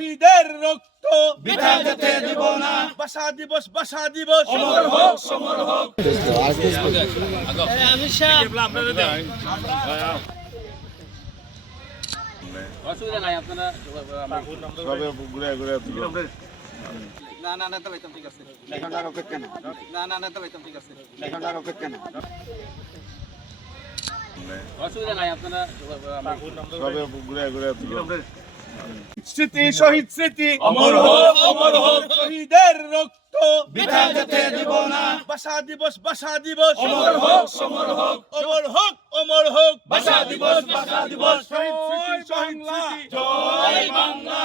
শহীদের রক্ত বৃথা যেতে দিব না। ভাষা দিবস অমর হোক, সমর হোক। অসুবিধা নাই আপনারা সবে ঘুরে ঘুরে না না নেতা ভাইতাম ঠিক আছে এখানকার অপেক্ষা না না না নেতা ভাইতাম ঠিক আছে এখানকার অপেক্ষা না অসুবিধা নাই আপনারা সবে ঘুরে ঘুরে স্মৃতি শহীদ স্মৃতি অমর হোক, অমর হোক। শহীদের রক্ত বৃথা যেতে দিব না। ভাষা দিবস অমর হোক, সমর হোক। অমর হোক ভাষা দিবস, ভাষা দিবস। শহীদ স্মৃতি শহীদ স্মৃতি জয় বাংলা।